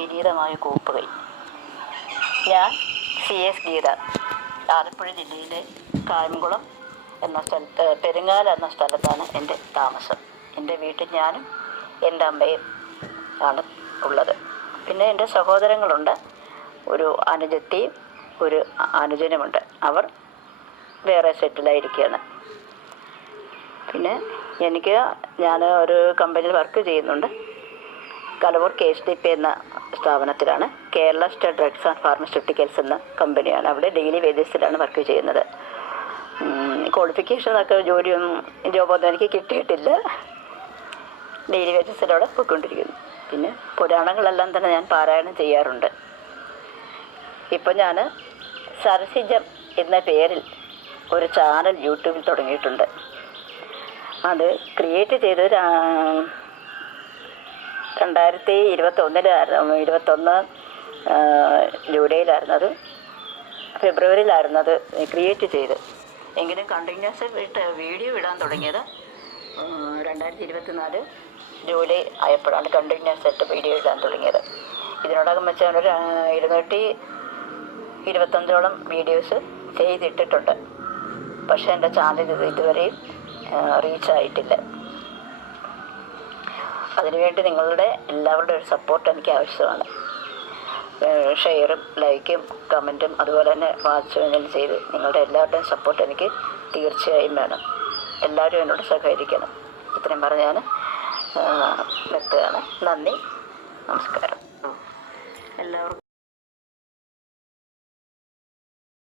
വിനീതമായ കൂപ്പുകൈ. ഞാൻ CS ഗീത, ആലപ്പുഴ ജില്ലയിലെ കായംകുളം എന്ന സ്ഥലത്ത്, പെരുങ്ങാല എന്ന സ്ഥലത്താണ് എൻ്റെ താമസം. എൻ്റെ വീട്ടിൽ ഞാനും എൻ്റെ അമ്മയും ആണ് ഉള്ളത്. പിന്നെ എൻ്റെ സഹോദരങ്ങളുണ്ട്. ഒരു അനുജത്തിയും ഒരു അനുജനുമുണ്ട്. അവർ വേറെ സെറ്റിലായിരിക്കുകയാണ്. പിന്നെ ഞാൻ ഒരു കമ്പനിയിൽ വർക്ക് ചെയ്യുന്നുണ്ട്. കലവൂർ KSDP എന്ന സ്ഥാപനത്തിലാണ്. Kerala state drugs and pharmaceuticals എന്ന കമ്പനിയാണ്. അവിടെ ഡെയിലി വേജസിലാണ് വർക്ക് ചെയ്യുന്നത്. ക്വാളിഫിക്കേഷനൊക്കെ ജോബൊന്നും എനിക്ക് കിട്ടിയിട്ടില്ല. ഡെയിലി വേജസിലൂടെ പോയിക്കൊണ്ടിരിക്കുന്നു. പിന്നെ പുരാണങ്ങളെല്ലാം തന്നെ ഞാൻ പാരായണം ചെയ്യാറുണ്ട്. ഇപ്പം ഞാൻ സരസിജം എന്ന പേരിൽ ഒരു ചാനൽ യൂട്യൂബിൽ തുടങ്ങിയിട്ടുണ്ട്. അത് ക്രിയേറ്റ് ചെയ്തത് 2021 ജൂലൈയിലായിരുന്നത്, ഫെബ്രുവരിയിലായിരുന്നത് ക്രിയേറ്റ് ചെയ്ത്. എങ്കിലും കണ്ടിന്യൂസ് വീഡിയോ ഇടാൻ തുടങ്ങിയത് 2024 ജൂലൈ ആയപ്പോഴാണ് കണ്ടിന്യൂസ് ആയിട്ട് വീഡിയോ ഇടാൻ തുടങ്ങിയത്. ഇതിനോടകം വെച്ചാൽ ഒരു 225ഓളം വീഡിയോസ് ചെയ്തിട്ടിട്ടുണ്ട്. പക്ഷേ എൻ്റെ ചാനൽ ഇതുവരെയും റീച്ചായിട്ടില്ല. അതിനുവേണ്ടി നിങ്ങളുടെ എല്ലാവരുടെ ഒരു സപ്പോർട്ട് എനിക്ക് ആവശ്യമാണ്. ഷെയറും ലൈക്കും കമൻറ്റും അതുപോലെ തന്നെ വാച്ച് ചെയ്ത് നിങ്ങളുടെ എല്ലാവരുടെയും സപ്പോർട്ട് എനിക്ക് തീർച്ചയായും വേണം. എല്ലാവരും എന്നോട് സഹകരിക്കണം. ഇത്രയും പറഞ്ഞ് ഞാൻ നിർത്തുകയാണ്. നന്ദി, നമസ്കാരം.